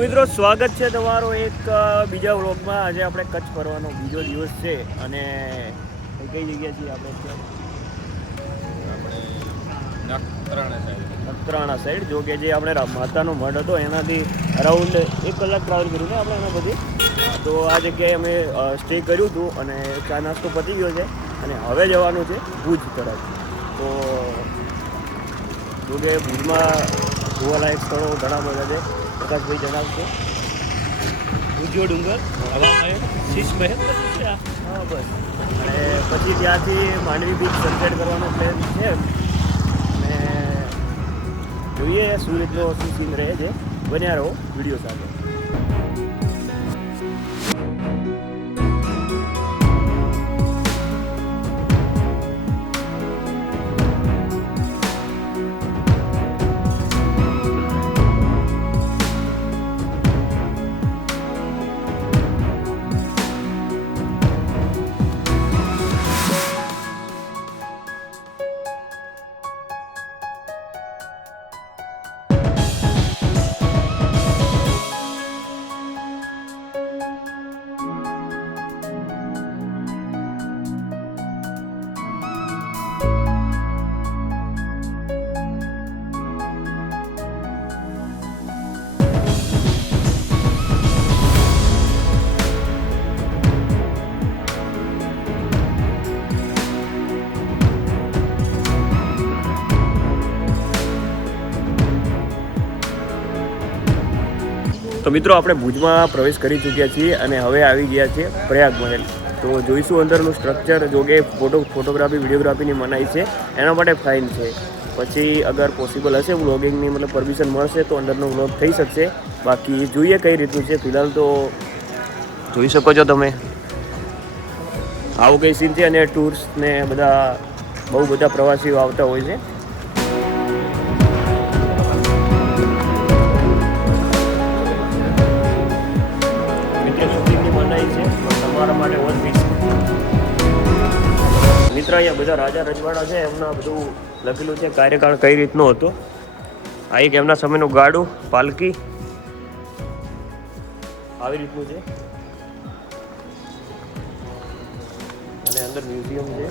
મિત્રો સ્વાગત છે તમારો એક બીજા વ્લોગમાં. આજે આપણે કચ્છ ફરવાનો બીજો દિવસ છે અને કઈ જગ્યા છીએ આપણે? નખત્રાણા સાઈડ. જો કે જે આપણે માતાનો મઢ હતો એનાથી અરાઉન્ડ 1 કલાક ટ્રાવેલ કર્યું ને આપણે એના પછી. તો આ જગ્યાએ અમે સ્ટે કર્યું હતું અને ચા નાસ્તો પતી ગયો છે અને હવે જવાનું છે ભુજ તરફ. તો જો કે ભુજમાં જોવાલાયક સ્થળો ઘણા બધા છે. પ્રકાશભાઈ જણાવશો? ભુજો ડુંગર, હવા શીશ મહેલ છે. હા બસ. અને પછી ત્યાંથી માંડવી બીચ સનસેટ કરવાનો પ્લાન છે અને જોઈએ શું રીતનો શું સીન રહે છે. બન્યા રહો વિડીયો સાથે. તો મિત્રો આપણે ભુજમાં પ્રવેશ કરી ચૂક્યા છીએ અને હવે આવી ગયા છે પ્રયાગ મહેલ. તો જોઈશું અંદરનું સ્ટ્રક્ચર. જો કે ફોટોગ્રાફી વિડીયોગ્રાફીની મનાઈ છે એના માટે ફાઇન છે. પછી અગર પોસિબલ હશે વ્લોગિંગની મતલબ પરમિશન મળશે તો અંદરનો વ્લોગ થઈ શકશે. બાકી જોઈએ કઈ રીતનું છે. ફિલહાલ તો જોઈ શકો છો તમે આવું કંઈ સીન છે અને ટૂર્સ ને બધા બહુ બધા પ્રવાસીઓ આવતા હોય છે. તમારા માટે મિત્ર અહીંયા બધા રાજા રજવાડા છે એમના બધું લખેલું છે. કાર્યકાળ કઈ રીતનો હતો. આ એક એમના સમયનું ગાડું પાલકી આવી રીતનું છે અને અંદર મ્યુઝિયમ છે.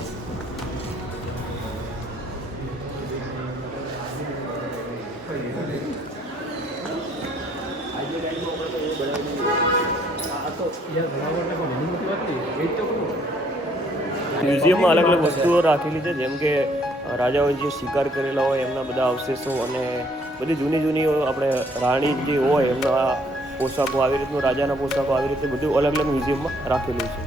મ્યુઝિયમમાં અલગ અલગ વસ્તુઓ રાખેલી છે, જેમ કે રાજાઓએ જે શિકાર કરેલા હોય એમના બધા અવશેષો અને બધી જૂની જૂની આપણે રાણી જે હોય એમના પોશાકો, આવી રીતનું રાજાના પોશાકો, આવી રીતે બધું અલગ અલગ મ્યુઝિયમમાં રાખેલું છે.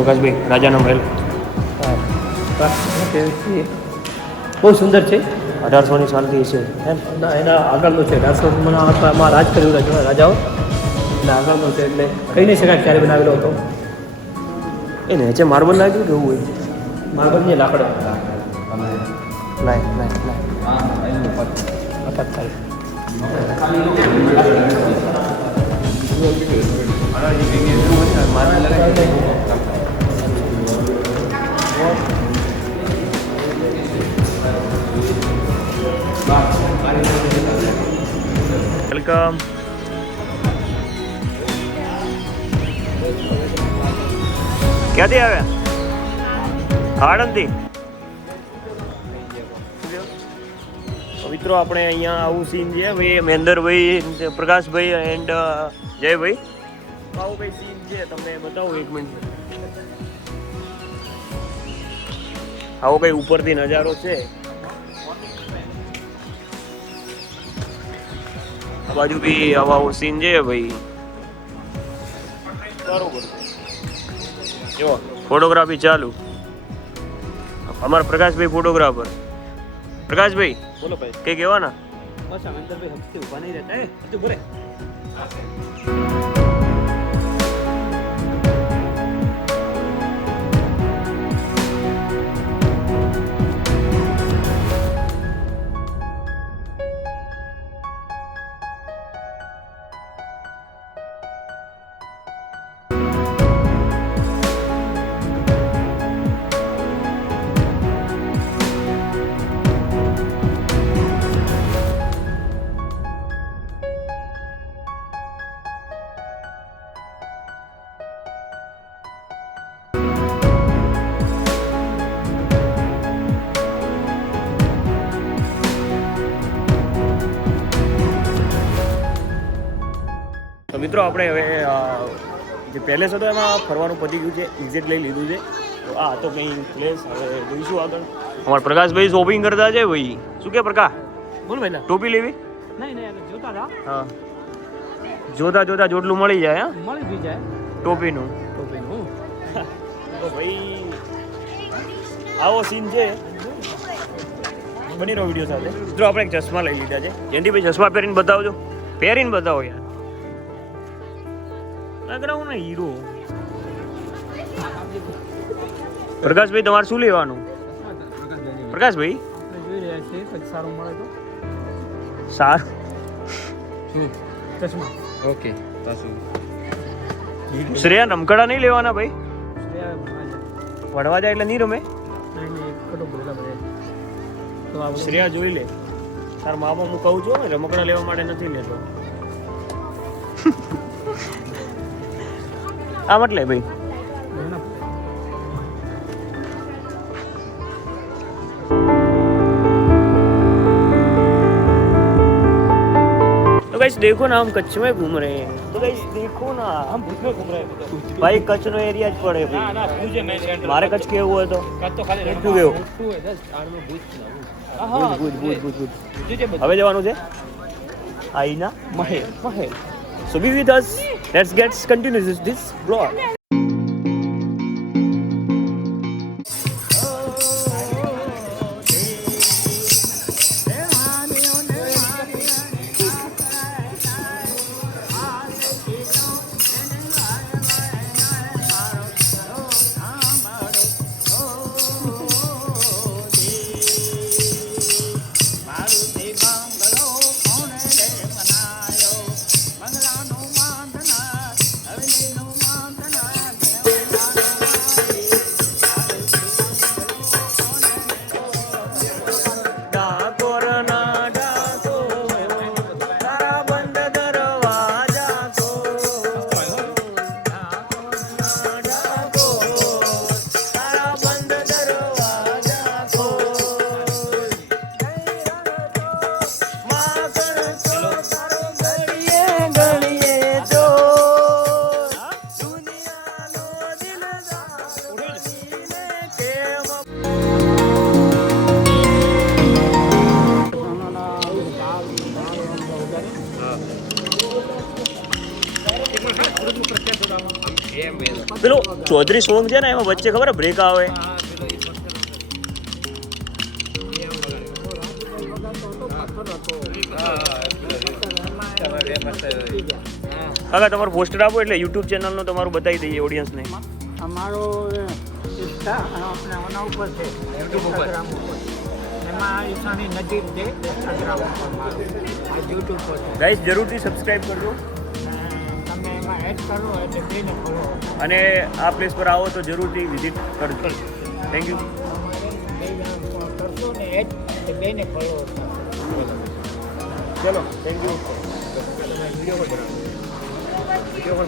પ્રકાશભાઈ, રાજાનો મહેલ બહુ સુંદર છે. 1800ની સાલથી છે એના આગળનું છે. 1800માં રાજ કર્યું રાજાઓ એટલે આગળનું છે. એટલે કહી નહીં શકાય ક્યારે બનાવેલો હતો. એ નીચે માર્બલ લાગ્યું કે એવું હોય? માર્બલ ને લાકડો વેલકમ. ક્યાંથી આવ્યા? આણંદથી. મિત્રો આપણે અહીંયા આવું સીન છે ભાઈ. મહેન્દ્રભાઈ, પ્રકાશભાઈ એન્ડ જયભાઈ, આવું કઈ સીન છે તમને બતાવું 1 મિનિટ. આવો કઈ ઉપરથી નજારો છે. આ બાજુ બી આવા સીન છે ભાઈ. બરોબર જો ફોટોગ્રાફી ચાલુ. અમારા પ્રકાશભાઈ ફોટોગ્રાફર. પ્રકાશભાઈ બોલો ભાઈ. કઈ કહેવાના? બસ અમે અંદર ભાઈ હમણાં ઊભા નહીં રહેતા તું બોલે. તો મિત્રો આપણે હવે જે પેલેસ હતો એમાં ફરવાનું પતી ગયું છે. એક્ઝિટ લઈ લીધું છે. તો આ હતો કંઈ પ્લેસ. હવે જોઈશું આગળ. અમારા પ્રકાશભાઈ શોપિંગ કરતા છે ભાઈ. શું કે પ્રકાશ? બોલ ભાઈ ના. ટોપી લેવી? નહીં નહીં જોતા હતા. હા જોતા જોતા જોટલું મળી જાય. હા મળી બી જાય ટોપીનું. ટોપીનું. તો ભાઈ આવો સીન છે. બની રહ્યો વિડીયો સાથે. મિત્રો આપણે એક ચશ્મા લઈ લીધા છે. જયંતિભાઈ ચશ્મા પહેરીને બતાવજો. પહેરીને બતાવો યાર. લાગરાવું ને હીરો. પ્રકાશભાઈ તમારે શું લેવાનું? પ્રકાશભાઈ આપણે જોઈ રહ્યા છીએ કંઈક સારું મળે તો સારું. ચશ્મા. ઓકે તો શું શ્રેયા રમકડા નહીં લેવાના ભાઈ. શ્રેયા ભણવા જાય. ભણવા જાય એટલે નહીં રમે. નહીં નહીં એક ખોટો બોલા ભાઈ. તો આ બધું શ્રેયા જોઈ લે. તાર મા બાપ હું કહું છું રમકડા લેવા માટે નથી લેતો. આ મતલે ભાઈ ના. तो गाइस देखो ना हम कच्छ में घूम रहे हैं. तो गाइस देखो ना हम भूत में घूम रहे हैं भाई कच्छ નો એરિયા જ પડે ના ભાઈ. ના પૂજે મેં સેન્ટર મારે કચ્છ કેવું હોય તો કાચ તો ખાલી એટલું કેવું? મોટું હોય 10 આડમાં ભૂત ના ભૂત ભૂત ભૂત ભૂત ભૂત. પૂજે બધું. હવે જવાનું છે આઈના મહેલ. મહેલ. So be with us. Let's get continue this vlog. પેલો ચૌધરી સોંગ છે ને એમાં વચ્ચે ખબર બ્રેક આવે. કાકા તમારું પોસ્ટર આપો એટલે યુટ્યુબ ચેનલનું તમારું બતાવી દઈએ ઓડિયન્સને. અમારો ઇન્સ્ટા આપણે આના ઉપર છે ઇન્સ્ટાગ્રામ ઉપર એમાં ઈશાની નજીક છે ઇન્સ્ટાગ્રામ ઉપર મારું આ યુટ્યુબ પર છે ગાઈસ જરૂરથી સબસ્ક્રાઇબ કરજો તમે એમાં એડ કરો એટલે બેને ફોલો અને આ પ્લેસ પર આવો તો જરૂરથી વિઝિટ કરજો. Thank you. બે જણા કરશો ને એડ એટલે બેને ફોલો ચલો થેન્ક યુ.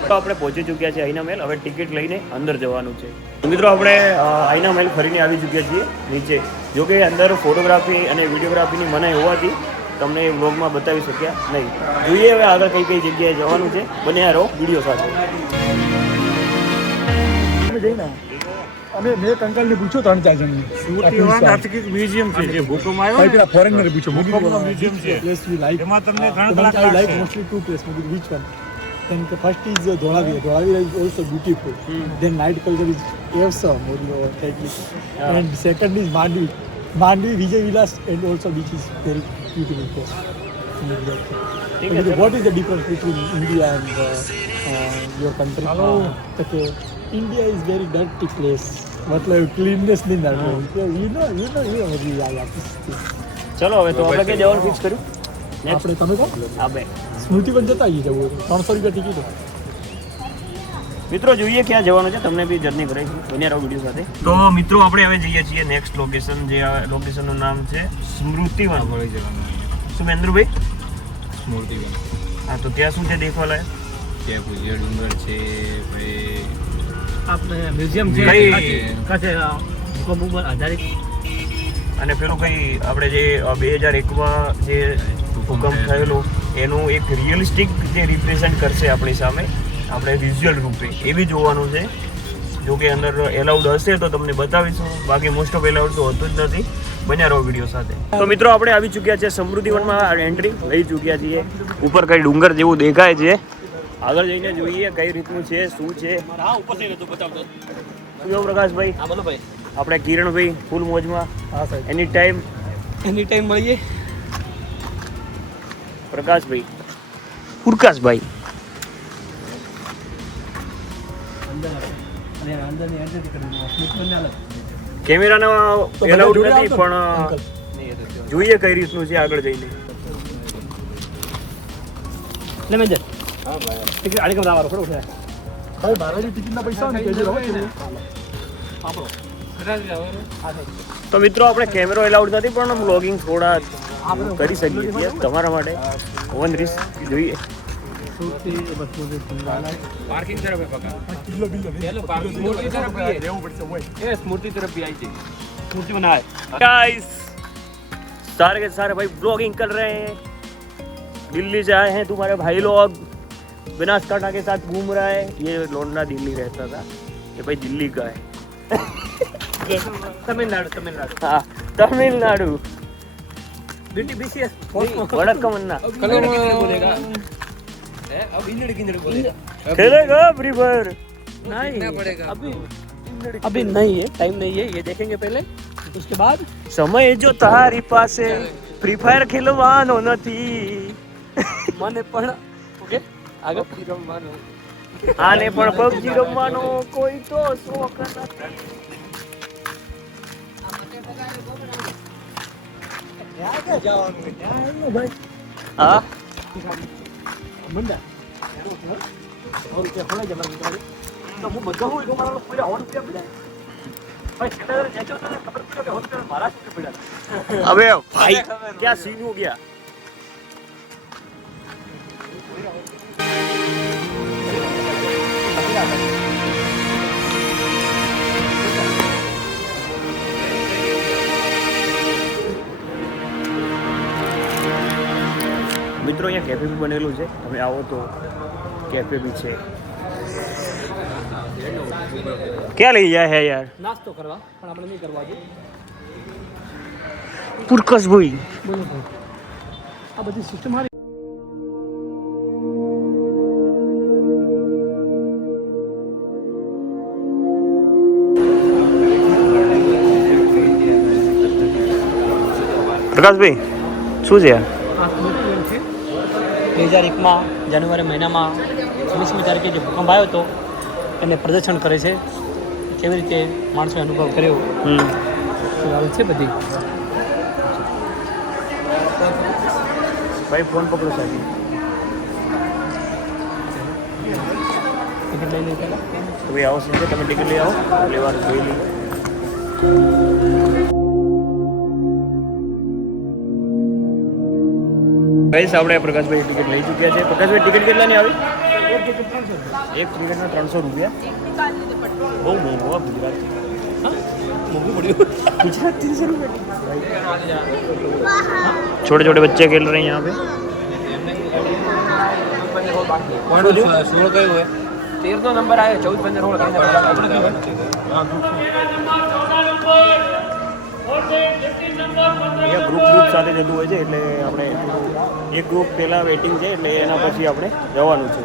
તો આપણે પહોંચી ચૂક્યા છીએ આઈના મહેલ. હવે ટિકિટ લઈને અંદર જવાનું છે. તો મિત્રો આપણે આઈના મહેલ ફરીને આવી ચૂક્યા છીએ નીચે. જો કે અંદર ફોટોગ્રાફી અને વિડીયોગ્રાફીની મનાઈ હોવાથી તમને એ વ્લોગમાં બતાવી શક્યા નહીં. જોઈએ હવે આગળ કઈ કઈ જગ્યાએ જવાનું છે. બન્યા રહો વિડીયો સાથે. અમે મેં એક અંકલને પૂછ્યું 3-4 જણને સુરતીવાન આર્થિક મ્યુઝિયમ છે જે ભૂકંપ આવ્યો ભાઈ ને પેલા ફોરેનર પૂછ્યો ભૂકંપનો મ્યુઝિયમ છે. પ્લેસ યુ લાઈક એમાં તમને 3 I કલાક like લાગશે. mostly 2 places. Maybe which one? Then the first is Dholavira. Dholavira is also beautiful. Then night culture is awesome. And second is Mandvi. Mandvi, Vijay Vilas, and also which is very beautiful place. What is the difference between India and your country? Okay, India is very dirty place. मतलब cleanness नहीं ना. You know. Yeah. ચલો હવે તો આપણે કઈ જવાનું fix કર્યું આપણે તમે કહો હા બે સ્મૃતિવન જતા આવીએ જવું હોય તો 300 રૂપિયા ટિકિટ મિત્રો જોઈએ ક્યાં જવાનું છે તમને બી જર્ની કરાવીશું બન્યા રહો વિડીયો સાથે તો મિત્રો આપણે હવે જઈએ છીએ નેક્સ્ટ લોકેશન જે લોકેશનનું નામ છે સ્મૃતિવન સુમેન્દ્રભાઈ સ્મૃતિવન. હા તો ત્યાં શું છે દેખવા લાયક ત્યાં ભુજિયા ડુંગર છે પછી આપણે મ્યુઝિયમ છે કઈ? કાছে ભૂકંપ ઉપર આધારિત અને પેલું કઈ આપણે જે 2001માં જે ભૂકંપ થયેલો એનું એક રિયલિસ્ટિક જે રિપ્રેઝન્ટ કરશે આપણી સામે આપણે વિઝ્યુઅલ રૂપે એ બી જોવાનું છે જો કે અંદર એલાઉડ હશે તો તમને બતાવીશું બાકી મોસ્ટ ઓફ એલાઉડ તો હોતું જ નથી બન્યા રહો વિડીયો સાથે તો મિત્રો આપણે આવી ચૂક્યા છે સમૃદ્ધિવનમાં એન્ટ્રી લઈ ચૂક્યા છીએ ઉપર કઈ ડુંગર જેવું દેખાય છે આગળ જઈને જોઈએ કઈ રીતનું છે શું છે હા ઉપર થઈને તો બતાવતો શું પ્રકાશભાઈ હા બોલો ભાઈ આપણે કિરણભાઈ ફૂલ મોજમાં હા સાહેબ એની ટાઈમ એની ટાઈમ મળીએ પ્રકાશભાઈ પુરકાશભાઈ અને અંદરની એન્ટ્રી કરી સ્મૃતિવનને અલગ કેમેરાનો તો એલાઉડ બધા નથી જોડે પણ આવતો ને, જોઈએ કઈ રીતનું છે આગળ જઈને લે મેં હા ભાઈ ટિકિટ આડી કમ લાવવાનો ખરો છે ભાઈ બારાની ટિકિટના પૈસા ને કહેજો રહો કે આપણો તો મિત્રો આપણે કેમેરો એલાઉડ નથી પણ વ્લોગિંગ થોડા કરી શકીએ છીએ તમારા માટે ઓન રિસ્ક જોઈએ પાર્કિંગ તરફ પકા કિલો બિલો પેલો સ્મૃતિ તરફ भी है રહેવું પડશે હોય ए स्मृति तरफ भी आई थी મૂર્તિ બનાવે गाइस सारे के सारे भाई ब्लॉगिंग कर रहे हैं दिल्ली से आए हैं तुम्हारे भाई लोग बनासकांठा के साथ घूम रहा है ये लोंडा दिल्ली रहता था ये भाई दिल्ली का है તમિલનાડુ हाँ तमिलनाडु BTBCS वड़क्कम अन्ना बोलेगा अब इंजड़ किंजड़ बोलेगा खेलेगा फ्री फायर नहीं अभी नहीं है टाइम नहीं है ये देखेंगे पहले उसके बाद સમય જો તારી પાસે ફ્રી ફાયર ખેલવાનો નથી મને પણ ઓકે આગળ રમવાનું આને પણ પબજી રમવાનો કોઈ તો શોખ નથી હા મંડા और क्या खोला जमा निकाली तो હું બધા હું તો મારા પૂરા 100 રૂપિયા પડ્યા ભાઈ ખેતર જેચો તને ખબર પડ્યો કે 100 રૂપિયા મારા જ પડ્યા अबे भाई क्या सीन हो गया મિત્રો અહીંયા કેફે બી બનેલું છે તમે આવો તો કેફે બી છે ક્યાં લઈ જાય હે યાર નાસ્તો કરવા પણ આપણે નહીં કરવા દે પુરકસભાઈ બોલો ભાઈ આ બધી સિસ્ટમ હારી પ્રકાશભાઈ શું છે આ આ સ્મૃતિવન છે 2001માં જાન્યુઆરી મહિનામાં 19મી તારીખે જે ભૂકંપ આવ્યો હતો એને પ્રદર્શન કરે છે કેવી રીતે માણસોએ અનુભવ કર્યો એ વાત છે બધી ભાઈ ફોન પકડો સાહેબ ટિકિટ લઈ લઈ પહેલાં તો ભાઈ આવો છે તમે ટિકિટ લઈ આવો લેવાનું જોઈ લઈએ ગાઈસ આપણે પ્રકાશભાઈ ટિકિટ લઈ ચૂક્યા છે પ્રકાશભાઈ ટિકિટ કેટલાની આવી એક ટિકિટના 300 રૂપિયા બહુ મોંઘું આ ગુજરાત મોંઘું પડ્યું गुजरात 300 रुपये छोटे छोटे बच्चे खेल रहे हैं यहाँ पे सोल कयो है 13 નો નંબર આવ્યો 14 15 16 हाँ અહીંયા ગ્રુપ સાથે જતું હોય છે એટલે આપણે થોડું એક ગ્રુપ પહેલાં વેઇટિંગ છે એટલે એના પછી આપણે જવાનું છે.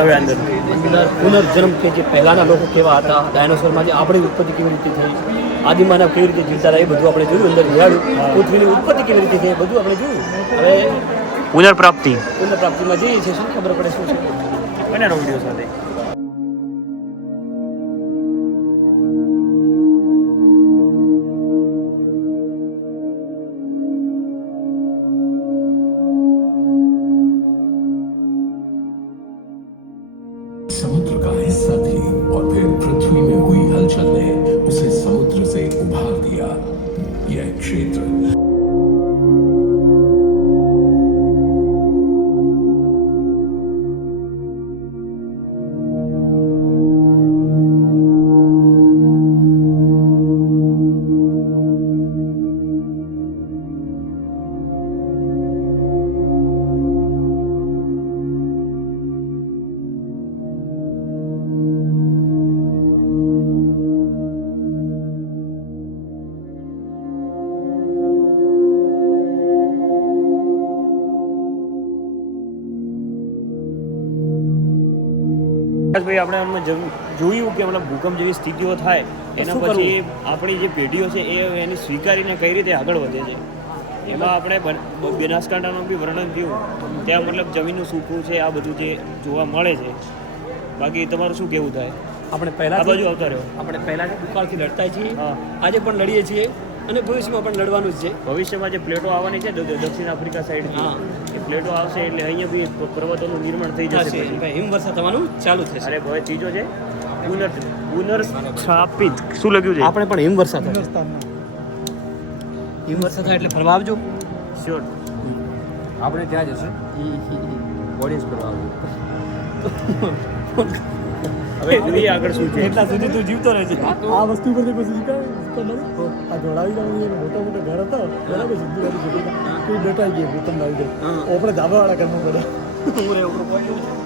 હવે અંદર પુનર્જન્મ કે જે પહેલાંના લોકો કેવા હતા, ડાયનોસોરમાં જે આપણી ઉત્પત્તિ કેવી રીતે થઈ, આદિમાનવ કેવી રીતે જીવતા હતા, એ બધું આપણે જોયું. અંદર નિહાળ્યું પૃથ્વીની ઉત્પત્તિ કેવી રીતે થઈ, એ બધું આપણે જોયું. હવે પુનઃપ્રાપ્તિમાં જઈએ છીએ, શું ખબર પડે શું છે. બનાવો વિડીયો સાથે. समुद्र का हिस्सा थी और फिर पृथ्वी में हुई हलचल ने उसे समुद्र से उभार दिया. यह क्षेत्र ભાઈ આપણે આમાં જોયું કે મતલબ ભૂકંપ જેવી સ્થિતિઓ થાય એના શું પછી આપણી જે પેઢીઓ છે એ એને સ્વીકારીને કઈ રીતે આગળ વધે છે. એમાં આપણે બનાસકાંઠાનું બી વર્ણન થયું, ત્યાં મતલબ જમીનનું સૂકવું છે, આ બધું જે જોવા મળે છે. બાકી તમારું શું કહેવું થાય? આપણે આ પહેલાં બાજુ આવતા રહ્યો. આપણે પહેલાંથી દુકાળથી લડતા છીએ, હા. આજે પણ લડીએ છીએ અને ભવિષ્યમાં પણ લડવાનું જ છે. ભવિષ્યમાં જે પ્લેટો આવવાની છે દક્ષિણ આફ્રિકા સાઈડથી, હા. એ પ્લેટો આવશે એટલે અહીંયા બી પર્વતોનું નિર્માણ થઈ જશે થશે. પછી. હિમવર્ષા થવાનું ચાલુ થશે. અને હવે ત્રીજો છે પુનર્સ્થાપિત. શું લખ્યું છે? આપણે પણ હિમવર્ષા થશે. હિન્દુસ્તાનના હિમવર્ષા થાય એટલે ફરવા આવજો. શ્યોર. આપણે ત્યાં જશું ઓડિયન્સ કરવા હવે જોઈએ આગળ શું છે. એટલા સુધી તું જીવતો રહેજે. આ વસ્તુ પરથી પછી શીખાય આ ધોળાવીરામાં એક મોટા મોટા ઘર હતા બરાબર સિદ્ધુ વાળી જગ્યા કોઈ બેઠા ગયા ભૂકંપ આવી જાય આપણે ધાબાવાળા ઘરમાં પડે હું રહેવું પડે.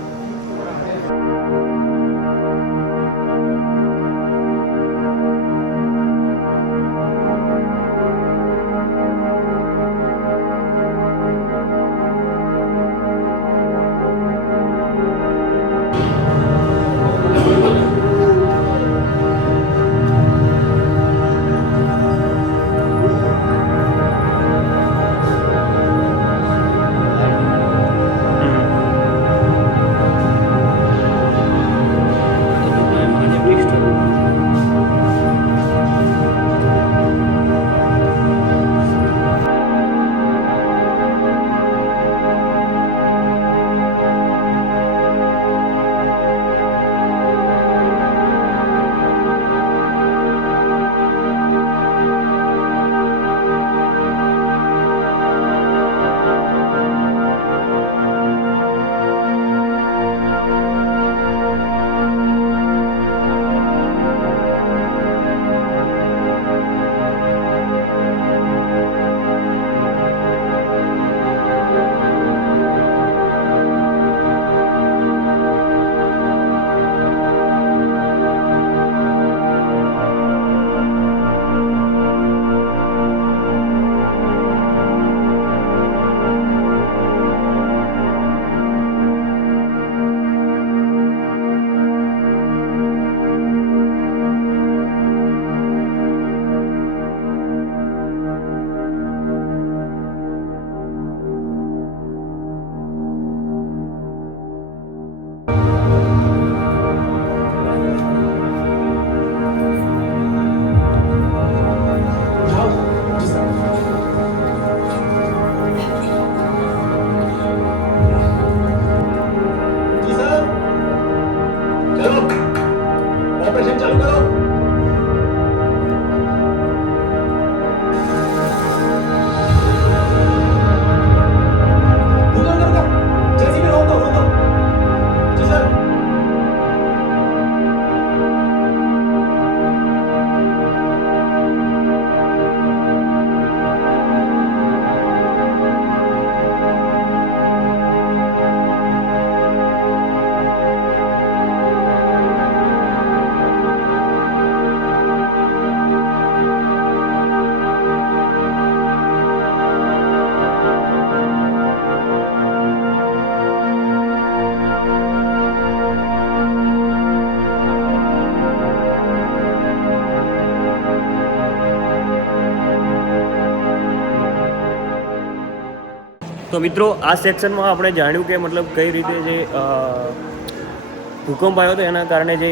તો મિત્રો આ સેક્શનમાં આપણે જાણ્યું કે મતલબ કઈ રીતે જે ભૂકંપ આવ્યો હતો એના કારણે જે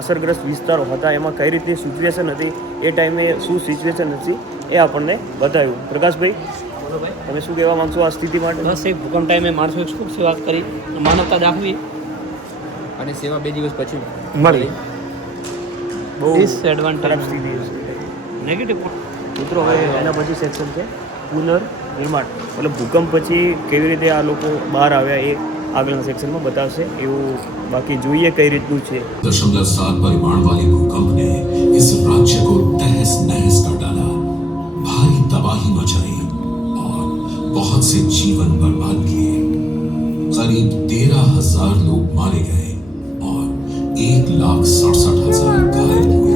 અસરગ્રસ્ત વિસ્તારો હતા એમાં કઈ રીતની સિચ્યુએશન હતી, એ ટાઈમે શું સિચ્યુએશન હતી એ આપણને બતાવ્યું. પ્રકાશભાઈ, તમે શું કહેવા માંગશો આ સ્થિતિ માટે? બસ એ ભૂકંપ ટાઈમે માણસોએ ખૂબ સેવા કરી, માનવતા દાખવી અને સેવા 2 દિવસ પછી મળી. બહુ ડિસએડવાન્ટેજ ખરાબ સ્થિતિ છે. નેગેટિવ. મિત્રો હવે એના પછી સેક્શન છે પુનર્નિર્માણ, મતલબ ભૂકંપ પછી કેવી રીતે આ લોકો બહાર આવ્યા એ આગળના સેક્શનમાં બતાવશે. એવું બાકી જોઈએ કઈ રીતનું છે. 0.7 परिमाण वाले भूकंप ने इस राज्य को तहस नहस कर डाला. भारी तबाही मचाई और बहुत से जीवन बर्बाद किए. करीब 13,000 लोग मारे गए और 1,67,000 घायल हुए.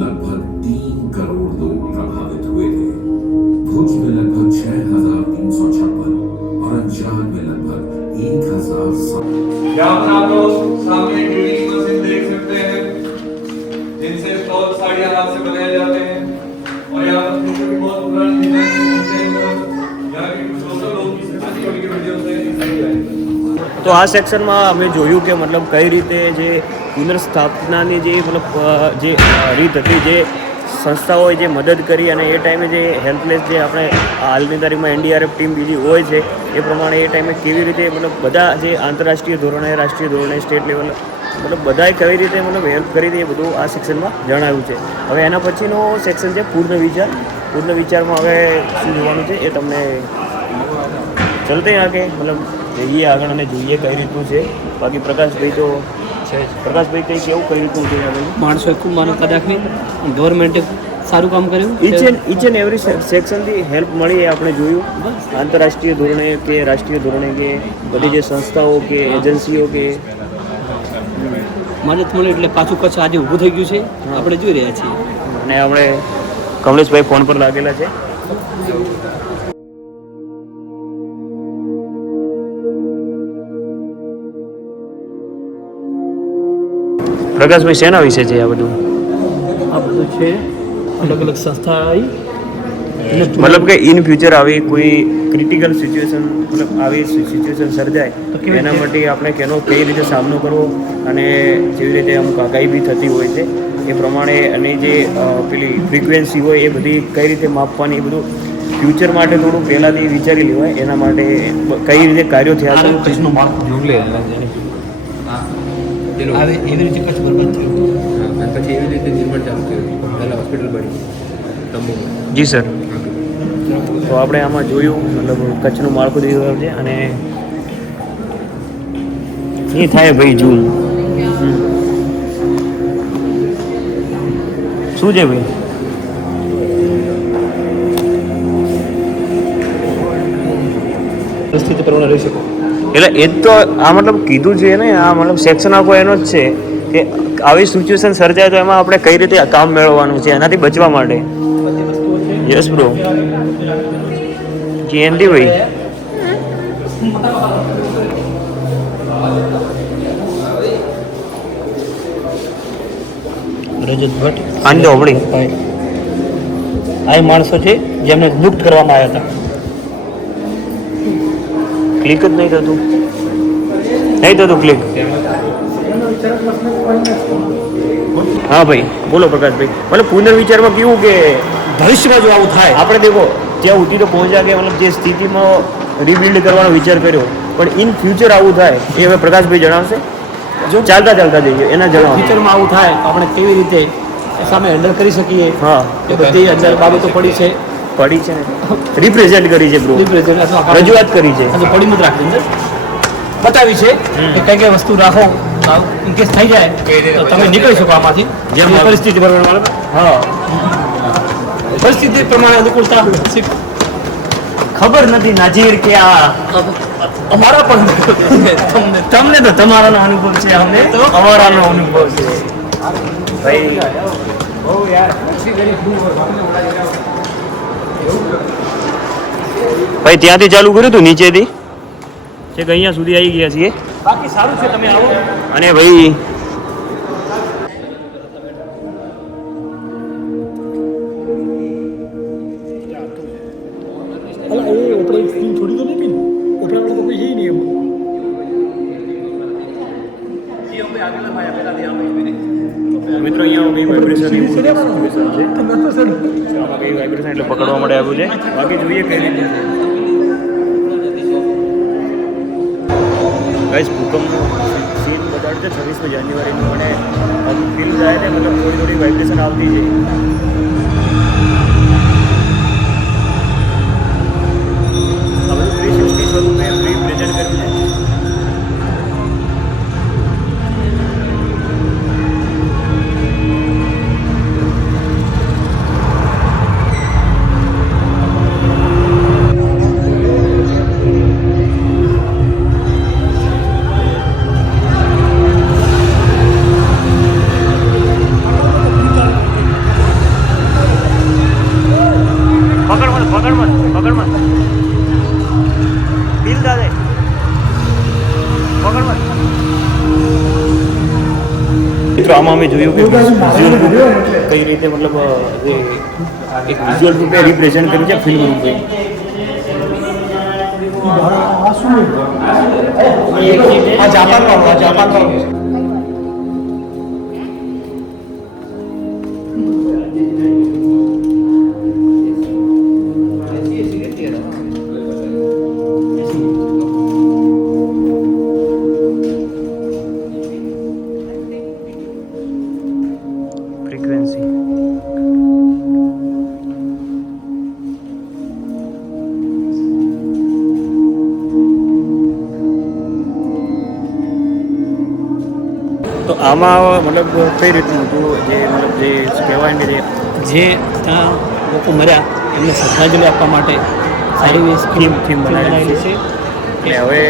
लगभग 3 करोड़ लोग प्रभावित हुए थे. भुज में लगभग 6,356 और अंजार में लगभग 1,000. यहाँ पर आप लोग सामने ड्रिलिंग मशीन देख सकते हैं जिनसे स्टॉल साड़ियाँ हाथ से बनाए जाते हैं और यहाँ पर छोटी बहुत पुरानी डिजाइन यहाँ की कुछ लोकल लोग की छोटी छोटी वीडियो से दिखाई जाएगी. તો આ સેક્શનમાં અમે જોયું કે મતલબ કઈ રીતે જે પુનર્સ્થાપનાની જે મતલબ જે રીત હતી, જે સંસ્થાઓએ જે મદદ કરી અને એ ટાઈમે જે હેલ્પલેસ જે આપણે હાલની તારીખમાં એનડીઆરએફ ટીમ બીજી હોય છે એ પ્રમાણે એ ટાઈમે કેવી રીતે મતલબ બધા જે આંતરરાષ્ટ્રીય ધોરણે, રાષ્ટ્રીય ધોરણે, સ્ટેટ લેવલ મતલબ બધાએ કઈ રીતે મતલબ હેલ્પ કરી હતી એ બધું આ સેક્શનમાં જણાવ્યું છે. હવે એના પછીનો સેક્શન છે પૂર્ણ વિચાર. પૂર્ણ વિચારમાં હવે શું જોવાનું છે એ તમને ચલતે આગે મતલબ જઈએ આગળ અને જોઈએ કઈ રીતનું છે. બાકી પ્રકાશભાઈ તો છે જ. પ્રકાશભાઈ કંઈ કેવું કઈ રીતનું છે આગળ? માણસોએ ખૂબ માનવતા દાખવી, ગવર્મેન્ટે સારું કામ કર્યું. ઈચ એન્ડ એવરી સેક્શનથી હેલ્પ મળી એ આપણે જોયું. આંતરરાષ્ટ્રીય ધોરણે કે રાષ્ટ્રીય ધોરણે કે બધી જે સંસ્થાઓ કે એજન્સીઓ કે મદદ મળી એટલે પાછું કચ્છ આજે ઊભું થઈ ગયું છે, આપણે જોઈ રહ્યા છીએ. અને આપણે કમલેશભાઈ ફોન પર લાગેલા છે. પ્રકાશભાઈ શેના વિશે છે આ બધું? આ બધું છે અલગ અલગ સંસ્થા આવી, મતલબ કે ઇન ફ્યુચર આવી કોઈ ક્રિટિકલ સિચ્યુએશન મતલબ આવી સિચ્યુએશન સર્જાય તો એના માટે આપણે કેનો કઈ રીતે સામનો કરવો અને જેવી રીતે અમુક આગાહી બી થતી હોય છે એ પ્રમાણે અને જે પેલી ફ્રીક્વન્સી હોય એ બધી કઈ રીતે માપવાની, એ બધું ફ્યુચર માટે થોડું પહેલાંથી વિચારી લેવાય. એના માટે કઈ રીતે કાર્યો થયા છે કચ્છનું માળખું જોગલે પેલું આવે એવી રીતે કચ્છ બરબાદ થયું. અને પછી એવી રીતે નિર્માણ ચાલુ કર્યું. પહેલાં હોસ્પિટલ બની તંબુ. જી સર. તો આપણે આમાં જોયું મતલબ કચ્છનું માળખું દેખાયું છે અને એ થાય ભાઈ જૂન શું છે ભાઈ? પરિસ્થિતિ પ્રમાણે રહી શકો. એટલે એ જ તો આ મતલબ કીધું છે ને, આ મતલબ સેક્શન આખો એનો જ છે કે આવી સિચ્યુએશન સર્જાય તો એમાં આપણે કઈ રીતે કામ મેળવવાનું છે એનાથી બચવા માટે. Yes bro. જયંતિ ભાઈ રજત ભટ્ટ આની તો હોબળી આ એ માણસો છે જેમને લુપ્ત કરવામાં આવ્યા હતા. ક્લિક જ નહીં થતું ક્લિક. હા ભાઈ બોલો પ્રકાશભાઈ. મતલબ પુનર્વિચારમાં કેવું કે ભવિષ્યમાં જો આવું થાય, આપણે દેખો ત્યાં સુધી તો પહોંચ્યા કે મતલબ જે સ્થિતિમાં રિબિલ્ડ કરવાનો વિચાર કર્યો પણ ઇન ફ્યુચર આવું થાય એ હવે પ્રકાશભાઈ જણાવશે. જો ચાલતા જઈએ એના જણાવો. ફ્યુચરમાં આવું થાય તો આપણે કેવી રીતે સામે હેન્ડલ કરી શકીએ. હા એ બધી અંદર બાબતો પડી છે ને રિપ્રેઝેન્ટ કરી છે બ્રો, રજૂઆત કરી છે. પડી મત રાખી અંદર બતાવી છે કે કઈ કઈ વસ્તુ રાખો ઇન કેસ થઈ જાય તો તમે નીકળી શકો આમાંથી. જેમ પરિસ્થિતિ બરાબર. હા પરિસ્થિતિ પ્રમાણે અનુકૂળતા ખબર નથી નાજીર કે આ અમારા પણ તમને તો તમારાનો અનુભવ છે, અમને તો અમારાનો અનુભવ છે ભાઈ. ભાઈ ત્યાંથી ચાલુ કર્યું હતું નીચેથી છેક અહીંયા સુધી આવી ગયા છીએ. બાકી સારું છે, તમે આવો. અને ભાઈ અલા એ આપણે એક સીન છોડી તો નહીં મીન ઉપરા વાળા તો કોઈ છે નહીં એમ. મિત્રો અહીંયા કઈ વાઇબ્રેશન સીધી સીધી આવવાનું. છે, તમે તો સર આમાં કઈ વાઇબ્રેશન એટલે પકડવા માટે આવ્યું છે. બાકી જોઈએ કઈ રીતે ગાઈસ ભૂકંપનો સીન બતાડશે 26 જાન્યુઆરીનું. અને ફીલ થાય છે, મતલબ થોડી થોડી વાઇબ્રેશન આવતી છે. આ બધું 360 સ્વરૂપે પ્રેઝન્ટ કર્યું છે. પકડ મત ફીલ દાદે પકડ મત. મિત્રો આમાં અમે જોયું કે કઈ રીતે મતલબ જે એક વિઝ્યુઅલ રૂપે રિપ્રેઝન્ટ કર્યું છે ફિલ્મ રૂપે. આ શું આ જાપાનમાં ફ્રીક્વન્સી તો આમાં મતલબ કઈ રીતનું હતું જે મતલબ જે કહેવાય ને જે જે ત્યાં લોકો મર્યા એમને શ્રદ્ધાંજલિ આપવા માટે સારી એવી થીમ બનાવેલી છે. એટલે હવે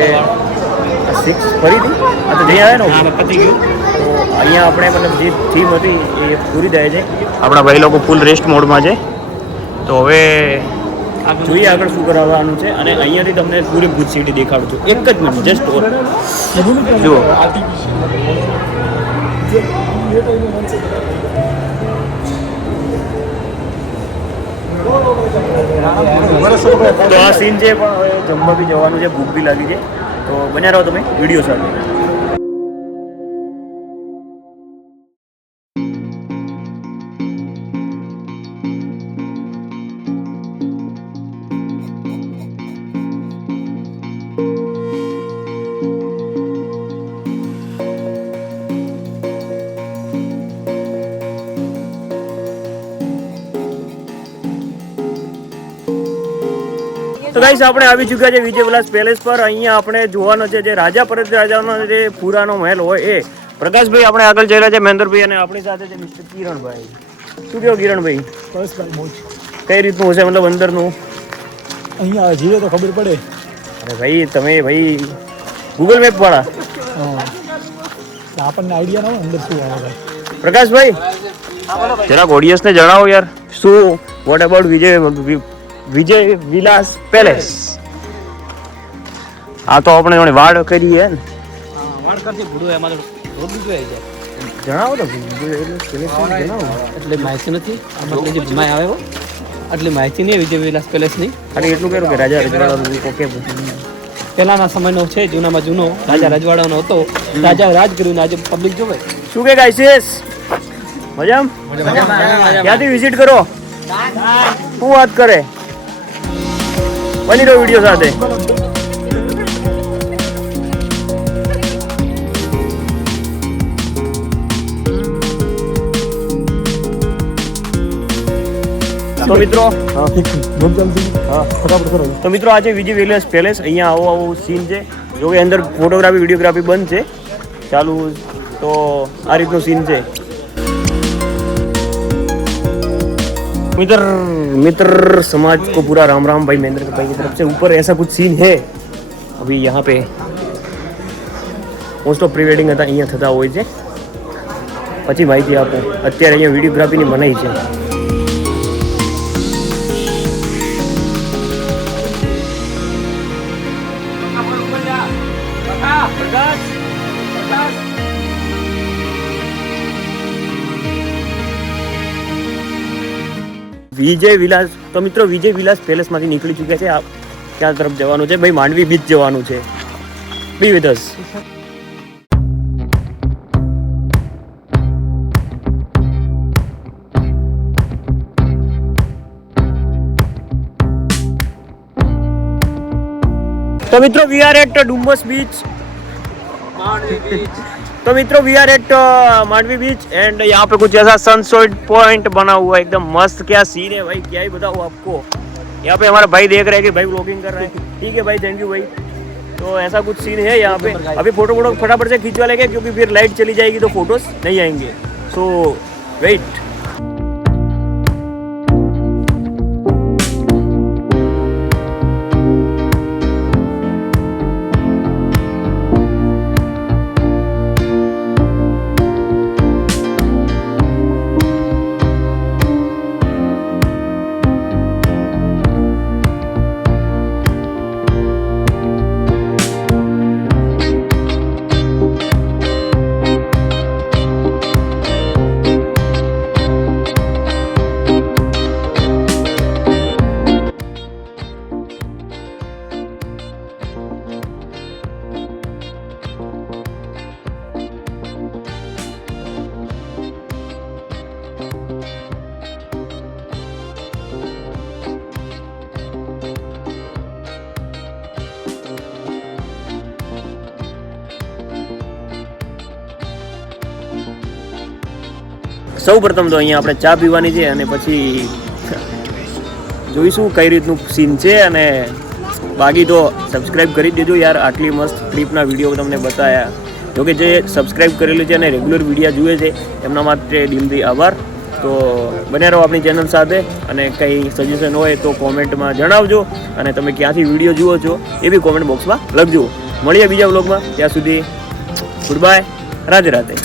6 ફરીથી આ તો જઈ આવે ને હા, પતી ગયું. તો અહીંયા આપણે મતલબ જે થીમ હતી એ પૂરી થાય છે. આપણા ભાઈ લોકો ફૂલ રેસ્ટ મોડમાં છે. તો હવે જોઈએ આગળ શું કરાવવાનું છે. અને અહીંયાથી તમને પૂરી ભૂત સિટી દેખાડું છું. એક જ મિનિટ જસ્ટ જુઓ. તો આ સીન છે, પણ હવે જમવા બી જવાનું છે, ભૂખ બી લાગી છે. તો બન્યા રહો તમે વિડીયો સાથે. તો ગાઈસ આપણે આવી ચૂક્યા છે વિજય વિલાસ પેલેસ પર. અહીંયા આપણે જોવાનો છે જે રાજા પરત રાજાનો જે પુરાનો મહેલ હોય એ. પ્રકાશભાઈ આપણે આગળ જઈ રહ્યા છે, મહેન્દ્રભાઈ, અને આપણી સાથે છે મિસ્ટર કિરણભાઈ. શું કહો કિરણભાઈ, બસ ભાઈ મોજ. કઈ રીતનું હશે મતલબ અંદરનું? અહીંયા જઈએ તો ખબર પડે. અરે ભાઈ તમે ભાઈ ગૂગલ મેપ વાળા. આપણને આઈડિયા ના હોય અંદર શું આવે ભાઈ. પ્રકાશભાઈ જરાક ઓડિયન્સને જણાવો યાર, શું what about Vijay Vilas palace? આ તો આપણે જોડે વાડ કરીએ ને, વાળ કરતી ભૂડું એમાં તો રોગ બીજું આવી જાય. જણાવો તો જણાવો. એટલે માહિતી નથી આમાં જે ભમાઈ આવે આટલી માહિતી નહીં વિજય વિલાસ પેલેસની. ખાલી એટલું કહ્યું કે રાજા રજવાડાનું ઓકે. પહેલાના સમયનો છે, જૂનામાં જૂનો રાજા રજવાડાનો હતો. રાજા રાજ કર્યું ને આજે પબ્લિક જોવે. શું કે ગાઈસીસ મજામ? ક્યાંથી વિઝિટ કરો? શું વાત કરે? બની રહ્યો વિડીયો સાથે. તો મિત્રો તો મિત્રો આજે વિજય વિલાસ પેલેસ અહીંયા આવો સીન છે. જો કે અંદર ફોટોગ્રાફી વિડીયોગ્રાફી બંધ છે ચાલુ. તો આ રીતનો સીન છે. मित्र समाज को पूरा राम राम भाई महेंद्र भाई की तरफ से। ऊपर ऐसा कुछ सीन है अभी यहाँ पे મોસ્ટ ઓફ પ્રી વેડિંગ હતા અહીંયા થતા હોય છે. પછી માહિતી આપો. અત્યારે અહીંયા વિડીયોગ્રાફીની મનાઈ છે. વિજય વિલાસ તો મિત્રો વિજય વિલાસ પેલેસમાંથી નીકળી ચૂક્યા છે. ક્યાં તરફ જવાનું છે ભાઈ? માંડવી બીચ જવાનું છે. Be with us. तो मित्रों we are at Dumas beach. तो मित्रों we are at Mandvi beach and यहाँ पे कुछ ऐसा सनसेट पॉइंट बना हुआ है एकदम मस्त. क्या सीन है भाई, क्या ही बताऊँ आपको. यहाँ पे हमारा भाई देख रहे हैं कि भाई व्लॉगिंग कर रहे हैं. ठीक है भाई, थैंक यू भाई. तो ऐसा कुछ सीन है यहाँ पे. अभी फोटो फटाफट से खींचवा लेंगे क्योंकि फिर लाइट चली जाएगी तो फोटोज नहीं आएंगे. सो वेट. સૌ પ્રથમ તો અહીંયા આપણે ચા પીવાની છે અને પછી જોઈશું કઈ રીતનું સીન છે. અને બાકી તો સબસ્ક્રાઈબ કરી દેજો યાર. આટલી મસ્ત ટ્રીપના વિડીયો તમને બતાવ્યા. જોકે જે સબસ્ક્રાઈબ કરેલું છે અને રેગ્યુલર વિડીયો જુએ છે એમના માટે દિલથી આભાર. તો બને રહો આપણી ચેનલ સાથે અને કંઈ સજેશન હોય તો કોમેન્ટમાં જણાવજો. અને તમે ક્યાંથી વિડીયો જુઓ છો એ બી કોમેન્ટ બોક્સમાં લખજો. મળીએ બીજા વ્લોગમાં. ત્યાં સુધી ગુડ બાય. રાધે રાધે.